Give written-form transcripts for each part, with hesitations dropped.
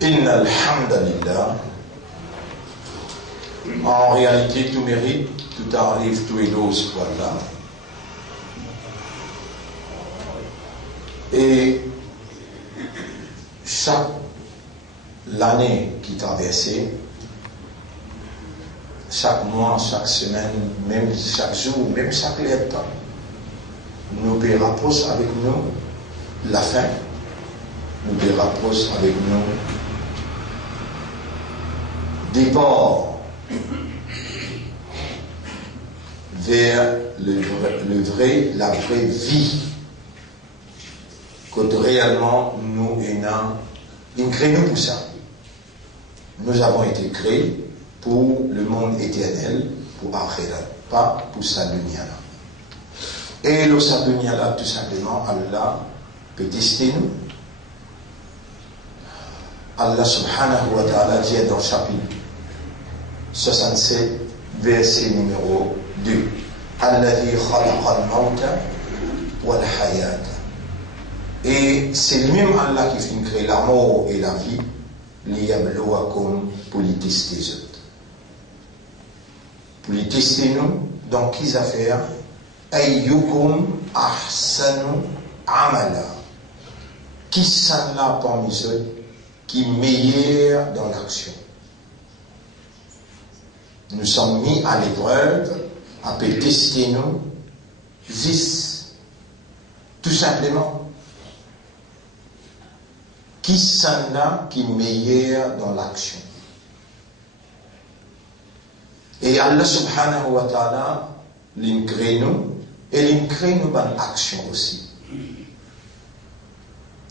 Inna alhamdulillah. En réalité, tout mérite, tout arrive, tout est dose pour Allah. Et chaque l'année qui traversait, chaque mois, chaque semaine, même chaque jour, même chaque temps, nous rapproche avec nous la fin, nous rapproche avec nous départ vers la vraie vie que réellement nous nous créons pour ça. Nous avons été créés pour le monde éternel, pour Akhirat, pas pour sa dunya. Et le sa dunya là, tout simplement, Allah peut tester nous. Allah subhanahu wa ta'ala dit dans le chapitre 67, verset numéro 2. Alladhi khalaqa al-mawta wal hayata. Et c'est lui-même Allah qui fait créer la mort et la vie, liyabluwakum, pour les tester les autres. Pour les tester nous, dans quelles affaires? Ayyukum ahsanu amala. Qui sont là parmi eux qui est meilleur dans l'action? Nous sommes mis à l'épreuve, à peut tester nous, juste, tout simplement. Qui sont là qui est meilleur dans l'action? Et Allah subhanahu wa ta'ala l'incrée nous, et l'incrée nous dans l'action aussi.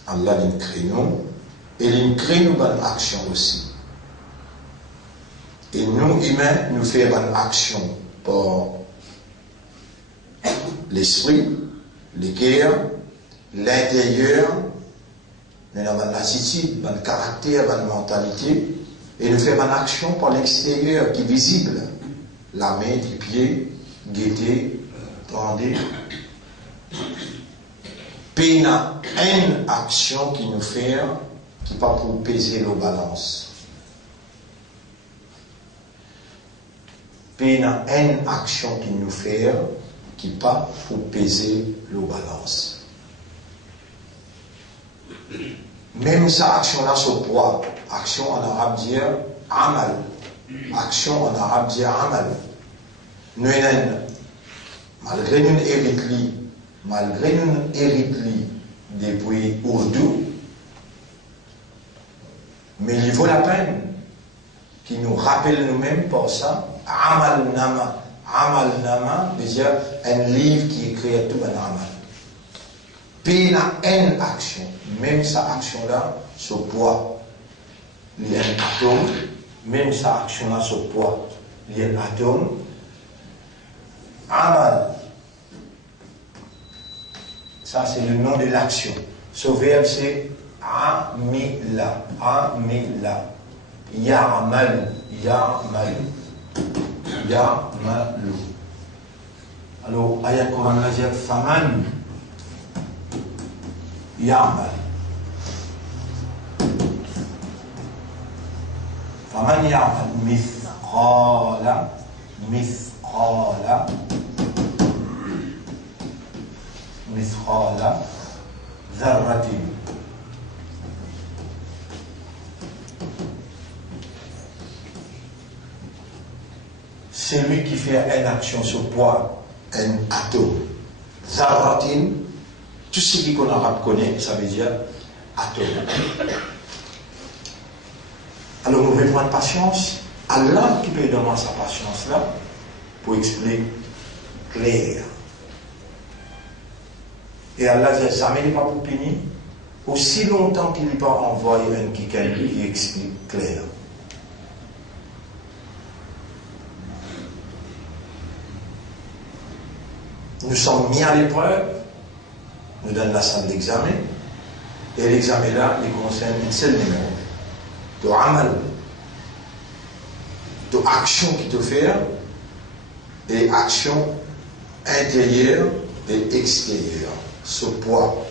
Allah l'incrée nous, et l'incrée nous dans l'action aussi. Et nous, humains, nous faisons une action par l'esprit, le cœur, l'intérieur, l'attitude, le caractère, la mentalité, et nous faisons une action par l'extérieur qui est visible. La main, les pieds, guetter, tendre. Puis il y a une action qui nous fait, qui n'est pas pour peser nos balances. Puis il y a une action qui nous fait, qui n'est pas pour peser nos balances. Même sa action-là, ce poids, action en arabe dire amal. Action en arabe dire amal. Nous, malgré nous héritons depuis Urdu, mais il vaut la peine qu'il nous rappelle nous-mêmes pour ça. Amal nama. Amal nama veut dire un livre qui est créé tout en amal. Puis il y a une action. Même sa action-là, ce poids, il y a un atome. Même sa action-là, ce poids, il y a un atome. Amal. Ça, c'est le nom de l'action. Ce verbe, c'est amila. Amila. Ya'mal. Ya'mal. Ya'malu. Alors, ayat Coran la dit faman. Ya'mal. فمن يعمل مثقال ذرة celui qui fait une action sur poids, un atome, zarratin, tout ce qu'on arabe connaît, ça veut dire atome. Alors nous devons prendre patience. Allah qui peut donner sa patience là pour expliquer clair. Et Allah n'a jamais pas pour punir aussi longtemps qu'il n'est pas envoyé un quelqu'un qui explique clair. Nous sommes mis à l'épreuve, nous donnons la salle d'examen, et l'examen là, il concerne un seul numéro. De amal, de action qui te fait, et action intérieure et extérieure. ce poids,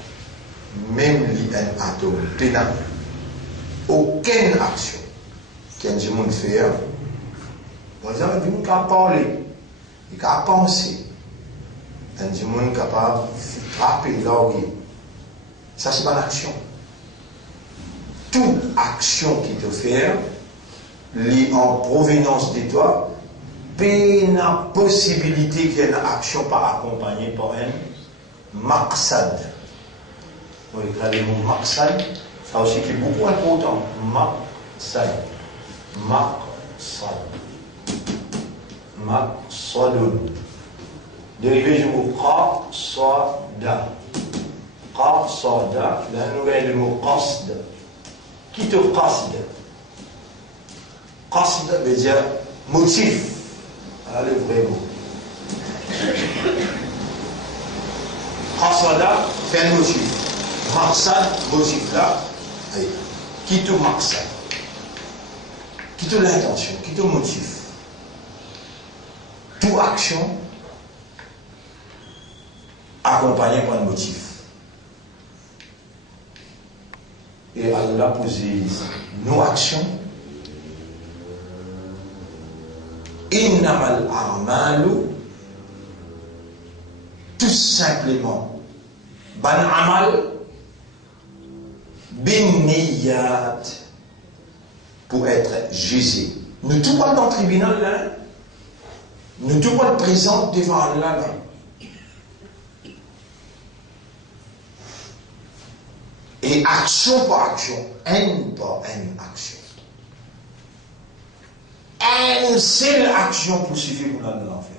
même un atome, n'a aucune action qu'un du monde fait. Par exemple, du monde qui a parlé, qui a pensé, un du monde capable de frapper l'orgue. Ça, c'est pas l'action. Toute action qui te fait, en provenance de toi, il y a une possibilité qu'il y ait une action pas accompagnée par un maqsad. Vous voyez le mot maqsad, ça aussi qui est beaucoup important. Maqsad. Maqsad. Maqsadun. Dérivé du mot qasada. Qasada, la nouvelle le mot qasd. Qui te qasd? Qasd veut dire motif. Voilà le vrai mot. Qasada fait un motif. Maqsad, motif là. Qui te maqsad? Qui te l'intention? Qui te motif? Toute action accompagnée par un motif. Et Allah posé nos actions. Innamal a'malu, tout simplement, ban amal, bin niyat, pour être jugé. Nous tout pas dans le tribunal là, nous tout pas présents devant Allah là. Et action par action, haine par haine action. Une seule action pour suivre pour l'enfer.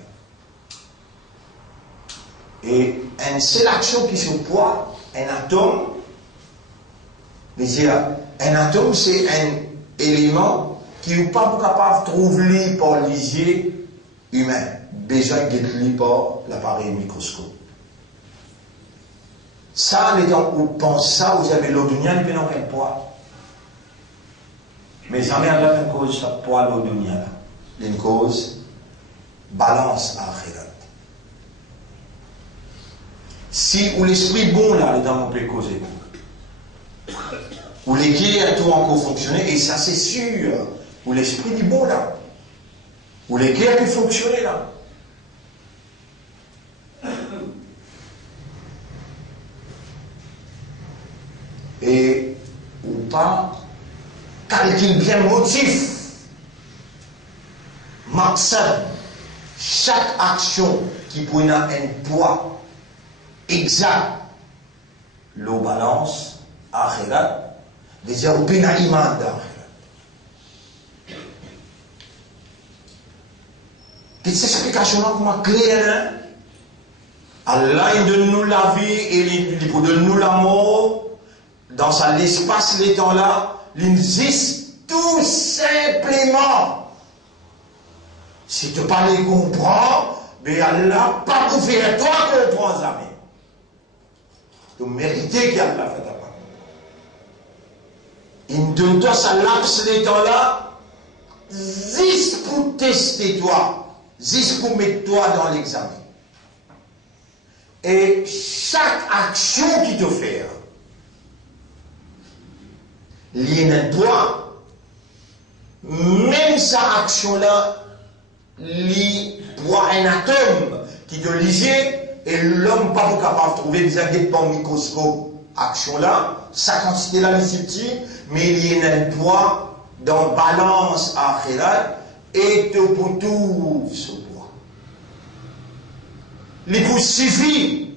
Et une seule action qui se poids, un atome, un atome c'est un élément qui n'est pas capable de trouver par les yeux humains, besoin d'être lu par l'appareil microscope. Ça, les gens où pensent ça, vous avez l'odunia, ils n'ont qu'un poids. Mais jamais avec une cause, ça poids l'odunia. Une cause, balance à akhirat. Si, où l'esprit bon là, les gens peut causer. Où les guerres a tout encore fonctionné, et ça c'est sûr, où l'esprit dit bon là. Où les guerres peut fonctionner là. Et ou pas calcule bien motif, maqsad, chaque action qui peut avoir un poids exact, l'eau balance, akhirat, déjà au pénal iman d'akhirat. Cette explication-là, comment claire, hein? Allah, il donne nous la vie et il donne nous la mort. Dans l'espace, les temps-là, il existe tout simplement. Si tu ne pas les comprends, mais Allah pas pour faire toi comprends jamais. Tu mérites qu'Allah fait ta part. Il donne toi ça laps les temps-là, juste pour tester toi, juste pour mettre toi dans l'examen. Et chaque action qui te fait, lié à toi, même sa action-là, lié à un atome qui te lié, et l'homme pas capable de trouver des aguettes par microscope, action-là, sa quantité-là est subtile, mais lié à toi, dans balance à akhirat, et te pour tout ce poids. Il vous suffit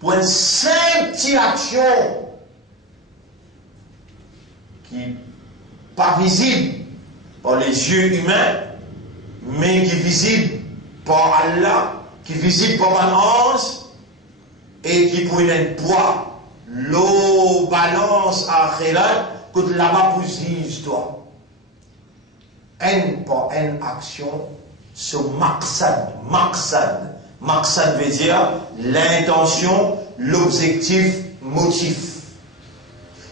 pour une simple petite action qui n'est pas visible par les yeux humains, mais qui est visible par Allah, qui est visible par un ange, et qui prend un poids, l'eau balance à akhirat, que là-bas pour toi. Par une action, ce maqsad. Maqsad veut dire l'intention, l'objectif, motif.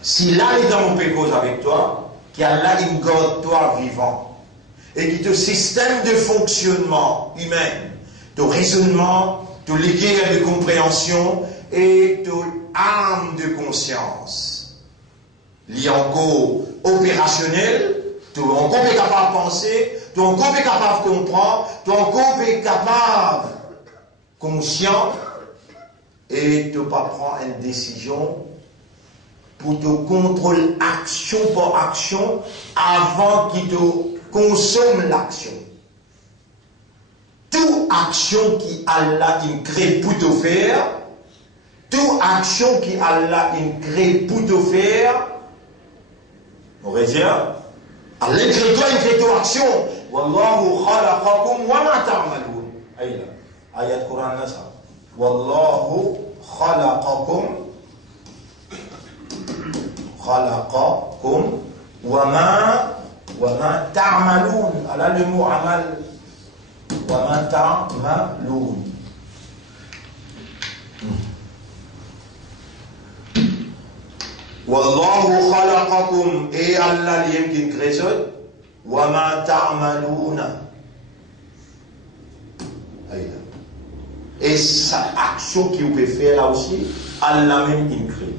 Si là, les gens ont cause avec toi, qu'Allah il garde toi vivant, et que ton système de fonctionnement humain, ton raisonnement, ton liquide de compréhension, et ton âme de conscience. Li encore opérationnel, tu es encore capable de penser, tu es encore capable de comprendre, tu es encore capable conscient, et tu ne pas prendre une décision pour te contrôler action par action avant qu'il te consomme l'action. Toute action qui Allah crée pour te faire, toute action qui Allah crée pour te faire, on va dire, Allah crée ton action. Wallahu khalaqakum wa ma ta'malun. Aïe là, ayat Coran là ça. Wallahu khalaqakum wa ma ta'malun. Allah le mot amal. Wa ma ta'malun. Wallahu khalaqakum et Allah liem qui crée wa ma ta'maluna. Et sa action qui vous peut faire là aussi, Allah même qui crée.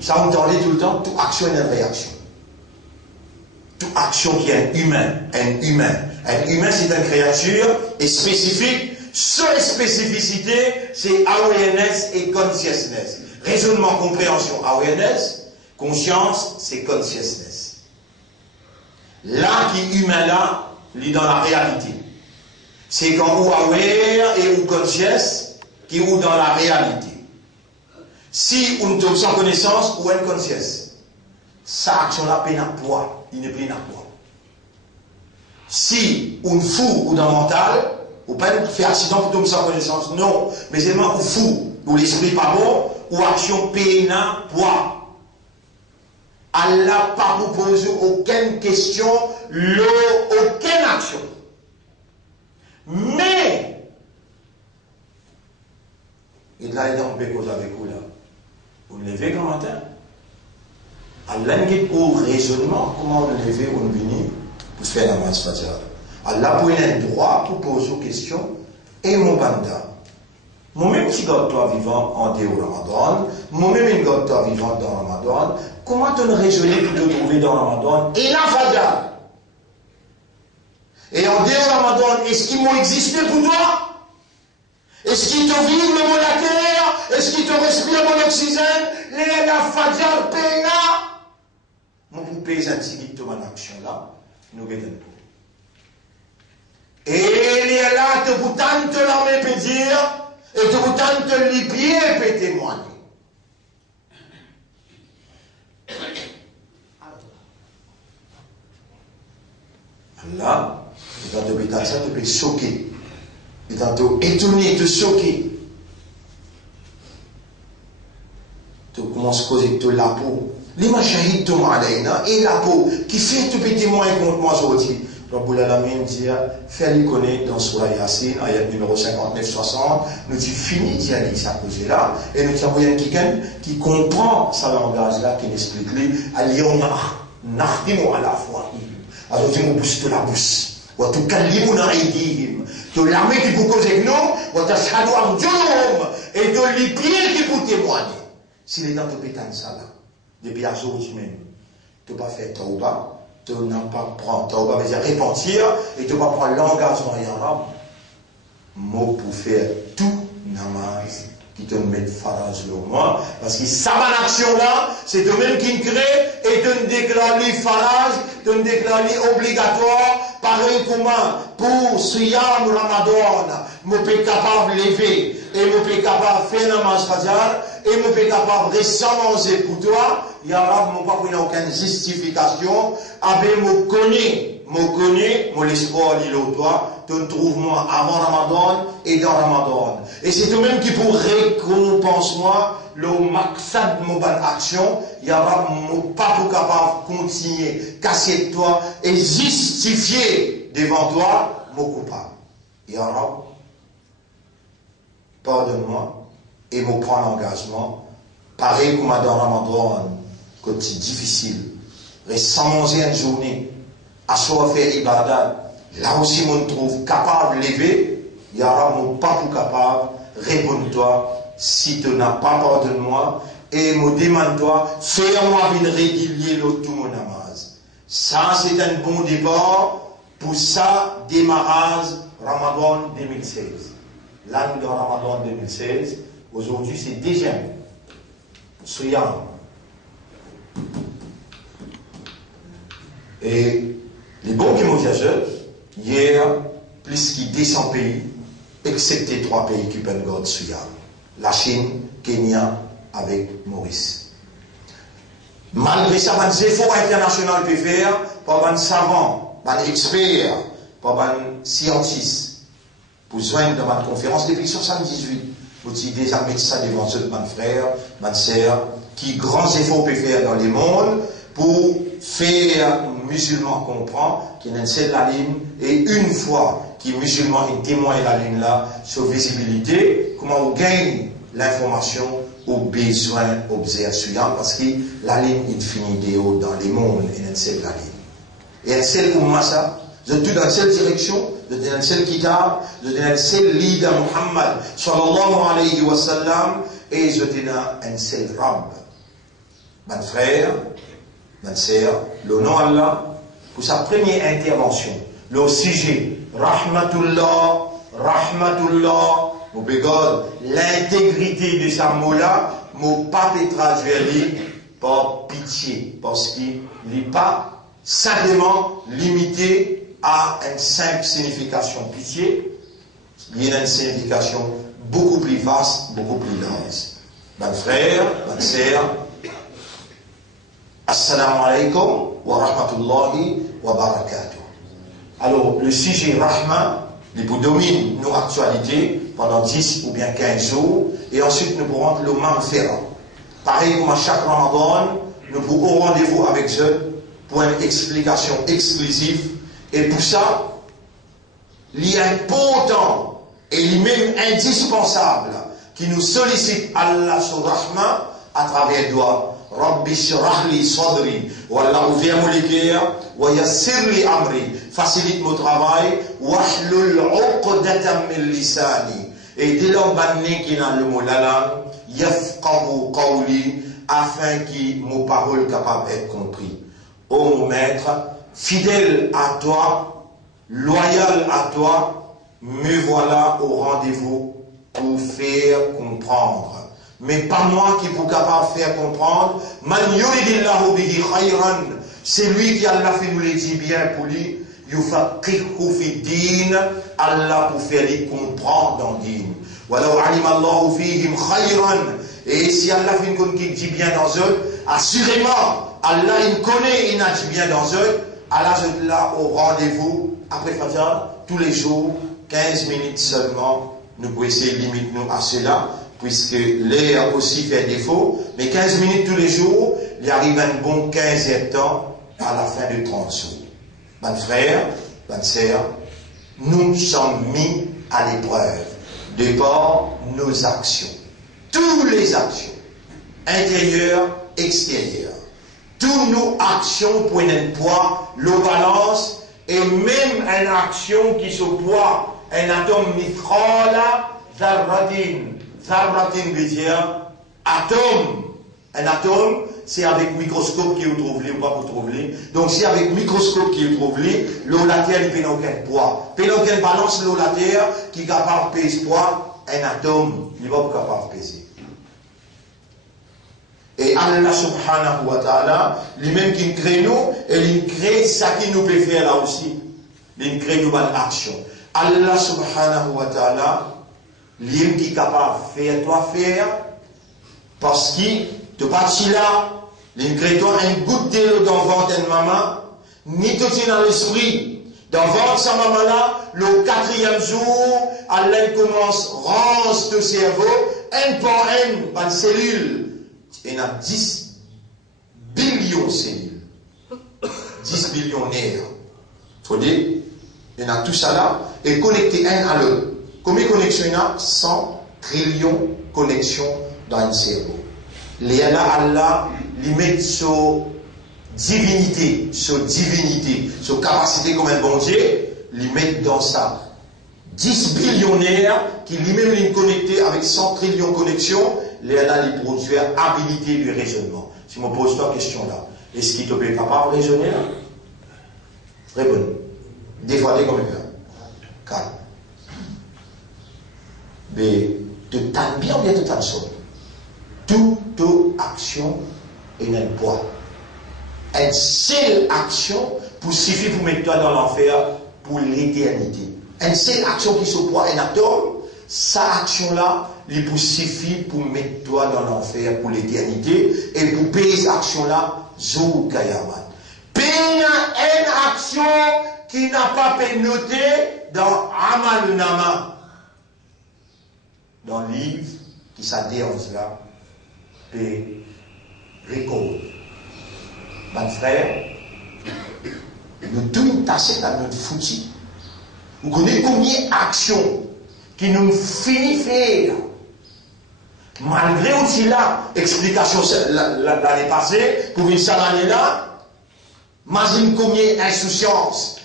Ça vous entendez tout le temps, toute action est une réaction. Toute action qui est un humain. Un humain c'est une créature et spécifique. Seule spécificité, c'est awareness et consciousness. Raisonnement, compréhension, awareness. Conscience, c'est consciousness. Là qui est humain là, il est dans la réalité. C'est quand ou aware et ou conscious qui est dans la réalité. Si on tombe sans connaissance ou inconscious, sa action là peine à poids, il n'est plus à poids. Si on fou ou dans le mental, ou pas faire accident pour tomber sans connaissance, non, mais seulement ou fou, ou l'esprit pas bon, ou action peine à poids. Allah pas vous poser aucune question, aucune action. Mais, il a été en cause avec vous là. Vous levez quand matin. Allah n'a pour raisonnement, comment vous levez ou vous venez pour faire la masse fajr. Allah pour un droit pour poser aux questions et mon banda. Moi-même si toi vivant en dehors Ramadan, moi-même toi vivant dans Ramadan, comment tu raisonner pour te trouver dans Ramadan et la fajr? Et en dehors Ramadan, est-ce qu'il m'a existé pour toi? Est-ce qu'il te vit le moléculaire? Est-ce qu'il te respire mon oxygène? La fajr pena? Mon poupée, ça dit que mon action là, nous guettons. Et il est là, te vous tente l'armée peut dire, et te vous tente les pieds peut témoigner. Là, dans te péter ça, te peut choquer. Et dans te étonner, te choquer. Tu commences à causer de la peau. L'image shahid de Malaina et la peau qui fait te péter moins contre moi aujourd'hui. Rabbul Alamin dit, fais-le connaître dans Surah Yasin, ayat numéro 59-60, nous dit fini d'y aller, ça cause là, et nous avons un quelqu'un qui comprend ce langage-là, qui explique lui, Al-Yawma nakhtimu ala afwahihim. Alors tu me bouges de la bouche. Wa tukallimuna aydihim. De l'armée qui vous cause avec nous, wa tashhadu arjuluhum. Et de les pieds qui vous témoignent. Si les dents te pétannent ça là, depuis à jour tu même, tu pas faire tauba, tu n'as pas prendre tauba, mais c'est repentir, et tu pas prendre l'engagement en arabe, mot pour faire tout namaz qui te met farage le moi, parce que ça va l'action là, c'est de même qui crée et de déclarer farage, de déclarer obligatoire, pareil comment pour Siyam Ramadan, je suis capable de lever, et je suis capable de faire namaz fajr, et je suis capable de rester pour toi, il y a aucune justification, avec me connaît, mon l'espoir dit l'autre toi, tu trouves moi avant Ramadan et dans Ramadan. Et c'est tout même qui pour récompenser moi, le maksad de mon bonne action, il y a pas pour capable de continuer, casser de toi et justifier devant toi mon coupable. Il y aura, pardonne-moi, et me prend l'engagement, pareil comme dans Ramadan, quand c'est difficile, reste sans manger une journée, à soi faire ibadat, là aussi on trouve capable de lever, il y aura mon pas pour capable, réponds-toi, si tu n'as pas pardonné-moi, et me demande-toi, fais-moi venir régulier tout mon namaz. Ça, c'est un bon départ pour ça, démarrage Ramadan 2016. L'année de Ramadan 2016, aujourd'hui, c'est deuxième. Siyam. Et les bons qui m'ont voyageurs, hier, plus que 200 pays, excepté 3 pays qui peuvent garder Siyam. La Chine, Kenya, avec Maurice. Malgré ça, les efforts internationaux peuvent faire par les savants, les experts, par les scientifiques, pour joindre dans ma conférence depuis 1978. Vous dites déjà mettre ça devant ceux de mes frères, mes sœurs, qui grands efforts peuvent faire dans le monde pour faire les musulmans comprendre qu'il y a une seule la ligne, et une fois que les musulmans témoignent la ligne là, sur visibilité, comment on gagne l'information au besoin d'observer, parce que la ligne infinie dans les mondes est une seule la ligne. Et une seule umma ça, je suis dans une seule direction, je suis dans une seule kitab, je suis dans une seule leader Muhammad sallallahu alayhi wa sallam, et je suis dans un seul Rab. Mon frère, ma sœur, le nom Allah, pour sa première intervention, le sujet, Rahmatullah, Rahmatullah, mon bégode, l'intégrité de sa mot-là, mon pape est traduit par pitié, parce qu'il n'est pas simplement limité à une simple signification pitié, il y a une signification beaucoup plus vaste, beaucoup plus large. Mon frère, ma sœur, Assalamu alaikum wa rahmatullahi wa barakatuh. Alors, le sujet Rahman, il domine nos actualités pendant 10 ou bien 15 jours, et ensuite nous pourrons le Maghfirah. Pareil comme à chaque Ramadan, nous pourrons au rendez-vous avec eux pour une explication exclusive, et pour ça, il est important et même indispensable qui nous sollicite Allah sur Rahman à travers le doigt. Rabbi shrah li sadri, wallah ouvre mon cœur, wa yassir li amri, facilite mon travail, wahlul uqdatan min lisani, et dès lors banni qui n'a le mot la langue, yafqahu qawli, afin que mon parole capable d'être compris. Ô mon maître, fidèle à toi, loyal à toi, me voilà au rendez-vous pour faire comprendre. Mais pas moi qui pour capable de faire comprendre. Man yuridillahu bihi khayran, c'est lui qui Allah fait nous le dit bien pour lui. Yufaqihu fi din, Allah pour faire les comprendre dans din. Walau alim Allahu fihim khayran, et si Allah fait une qui dit bien dans eux, assurément Allah il connaît, il a dit bien dans eux. Allah je là au rendez-vous après Fajr tous les jours, 15 minutes seulement. Nous pouvons essayer de limiter nous à cela, puisque l'air aussi fait défaut, mais 15 minutes tous les jours, il arrive un bon 15e temps à la fin de 30 jours. Mes frères, mes sœurs, nous sommes mis à l'épreuve de par nos actions. Toutes les actions, intérieures, extérieures. Toutes nos actions prennent un poids, le balance, et même une action qui se poids, un atome mithrala, zarratin. Zarratin veut dire atome. Un atome, c'est avec microscope qui est trouvé ou pas pour trouver. Donc, c'est avec microscope qui est trouvé, l'eau la terre, il n'y a aucun poids. Il n'y a aucune balance, l'eau la terre, qui est capable de peser poids, un atome, il n'est pas capable de peser. Et Allah subhanahu wa ta'ala, lui-même qui crée nous, et il crée ça qui nous peut faire là aussi. Il crée nous une action. Allah subhanahu wa ta'ala, lui qui est capable de faire toi faire, parce qu'il te parti là, il crée toi un goutte d'eau dans le ventre de maman, ni tout dans l'esprit. Dans le ventre de sa maman là, le 4e jour, Allah commence à ranger le cerveau, un par un, par une cellule. Il y a 10 billions de cellules. 10 billions nerfs. Il faut dire, il y a tout ça là, et connecté un à l'autre. Combien de connexions il y a? 100 trillions de connexions dans un cerveau. Les là, Allah, lui met sur divinité, sur capacité comme un bon Dieu, lui met dans sa 10 billionnaires qui lui-même est connecté avec 100 trillions de connexions, les là, ils produisent habilité du raisonnement. Si je me pose la question là, est-ce qu'il te peut capable de raisonner là? Réponds. Des fois, t'es comme ça. Calme. Mais, te t'as bien ou bien te t'as somme. Toute action est un poids. Une seule action pour suffire pour mettre toi dans l'enfer pour l'éternité. Une seule action qui se poids un atome, sa action-là, il pour suffire pour mettre toi dans l'enfer pour l'éternité et pour payer cette action-là, Zou Kayaman. Payer une action qui n'a pas été notée dans Amal Nama. Dans le livre qui s'adhère là, et récolte. Mon frère, nous tous tâchons dans notre foutu. Vous connaissez combien d'actions qui nous finissent faire. Malgré aussi là, explication l'année passée, pour une seule année là, imagine combien d'insouciance,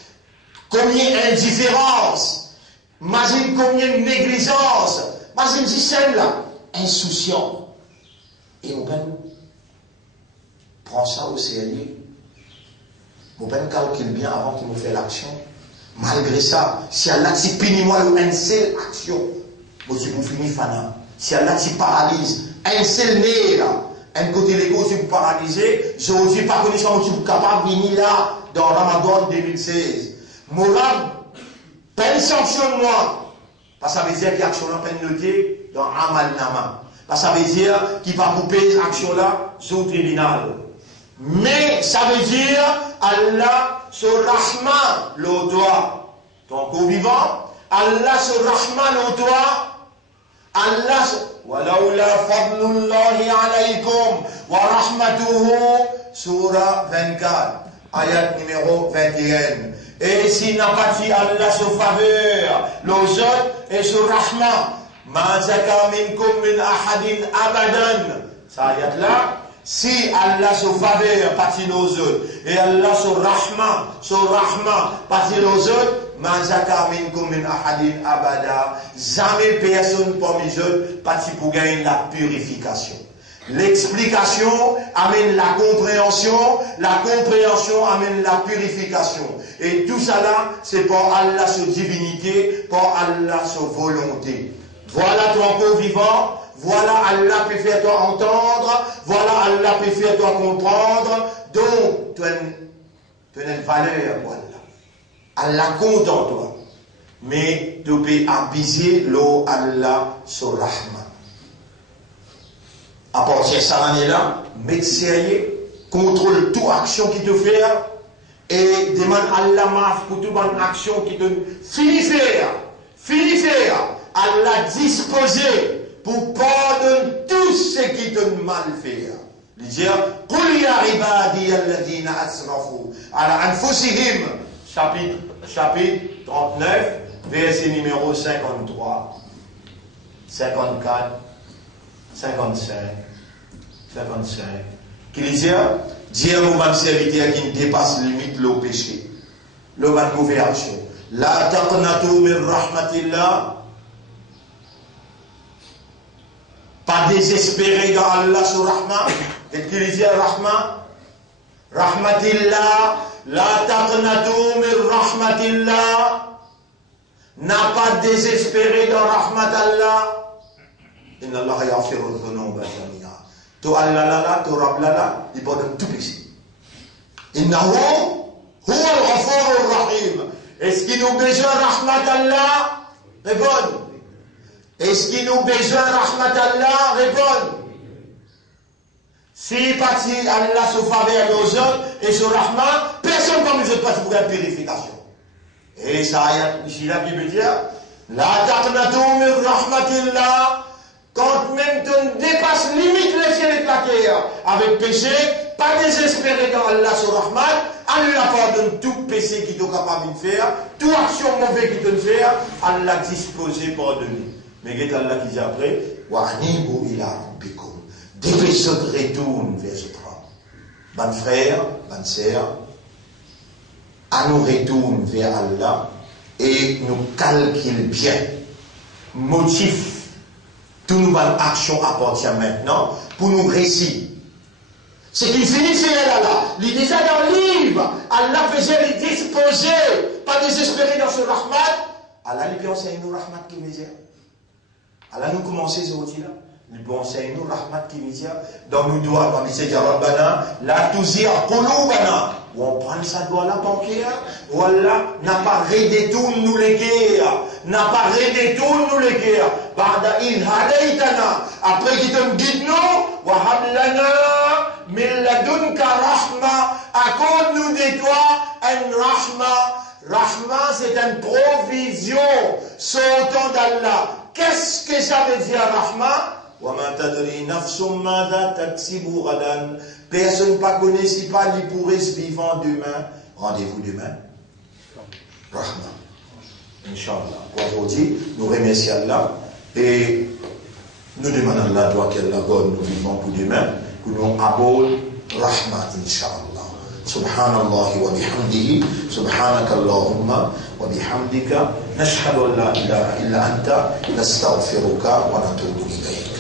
combien d'indifférence, imagine combien de négligence, imagine si celle là, insouciant. Et on prend ça au sérieux. On calcule bien avant qu'il nous fait l'action. Malgré ça, si elle a puni moi une seule action, moi je vous finis fana. Si elle a paralyse, un seul nez là, un côté l'ego, si vous paralysez, je ne suis pas connaissant, je suis capable de venir là, dans Ramadan 2016. Mourad, peine sanctionne moi. Parce que ça veut dire qu'il y a action là, peine notée dans Amal Nama. Parce que ça veut dire qu'il va couper ces actions-là sur le tribunal. Mais ça veut dire Allah se rahma le doigt. Ton corps vivant, Allah se rahma le doigt. Allah se... Walaoula fadlullahi alaykum wa rahmatuhu. Surah 24, ayat numéro 21. Et s'il n'a pas dit Allah se faveur, l'autre et se rahma. Ma zaka minkum min ahadin abadan. Ça ayat là. Si Allah se faveur partie nos autres et Allah se rahma partie nos autres, ma zaka minkum min ahadin abada. Jamais personne parmi les autres partie pour gagner la purification. L'explication amène la compréhension amène la purification. Et tout ça là, c'est par Allah sa divinité, par Allah sa volonté. Voilà ton corps vivant, voilà Allah peut faire toi entendre, voilà Allah peut faire toi comprendre, donc tu as une valeur pour Allah. Allah compte en toi. Mais tu peux abuser l'eau Allah sur Rahman. À partir de cette année-là, mets sérieux, contrôle toute action qui te fait et demande Allah maf pour toute bonne action qui te finit faire. Allah disposé pour pardonner tout ce qui te mal fait. Il dit, Qul ya ibadi alladhina asrafu ala anfusihim, chapitre 39, verset numéro 53, 54, 55, 55. Qui dit, dire aux mêmes serviteurs qui ne dépassent limite le péché, le mauvais action. La taqnatu min rahmatillah. Pas désespéré dans Allah sur Rahman. Qu'est-ce qu'il dit Rahman? Rahmatillah, la taqnatu min rahmatillah. N'a pas désespéré dans Rahmatallah. Inna Allah yaghfiru dhunuba jami'a. To Allah la, to Rabb la, il pardonne tout péché. Innahu huwa al-ghafurur rahim. Est-ce qu'il nous besoin Rahmatallah? Réponds. Est-ce qu'il nous besoin Rahmat Allah? Réponds. Si parti Allah se faveur nos autres et sur Rahman, personne ne peut nous pas pour la purification. Et ça, ici là qui veut dire, la taqnatu min rahmatillah, quand même tu dépasses limite le ciel et la terre avec péché, pas désespéré dans Allah sur Rahman, Allah pardonne tout péché qui est capable de faire, toute action mauvaise qui te fait, Allah disposé pardonner. Mais qu'est-ce Allah qui dit après? Wa'anibu ila rabbikum. Dépêchez de retourner vers ce trône. Bon frère, bonne sœur, à nous retourner vers Allah et nous calcule bien. Motif, toute nouvelle action appartient maintenant pour nous réussir. Ce qui finit, c'est là. Il est déjà dans le livre. Allah faisait les disposer, pas désespérer dans ce rahmat. Allah lui enseigne nous rahmat qui veut dire. Allah nous commence ce outil-là. Il peut enseigner nous rahmat qui veut dire. Dans nos doigts, comme il s'est dit Rabbana, la touzir qulubana. Ou on prend ça doigt là, banquier. Voilà, n'a pas redétourné nous les guerres. N'a pas redétourné nous les guerres. Ba'da il hadaytana. Après qu'il te guide nous, wa hablana. Min ladunka rahma, accorde-nous de toi un rahma. Rahma, c'est une provision sortant d'Allah. Qu'est-ce que ça veut dire rahma? Wa ma tadri nafsum madha taksibu ghadan. Personne ne connaît si pas il pourrait se vivant demain. Rendez-vous demain. Rahma. Inch'Allah. Aujourd'hui, nous remercions Allah et nous demandons à Allah qu'Allah donne nous vivons pour demain. كلهم عبود رحمة إن شاء الله سبحان الله وبحمده سبحانك اللهم وبحمدك نشهد أن لا إله إلا أنت نستغفرك ونتوب إليك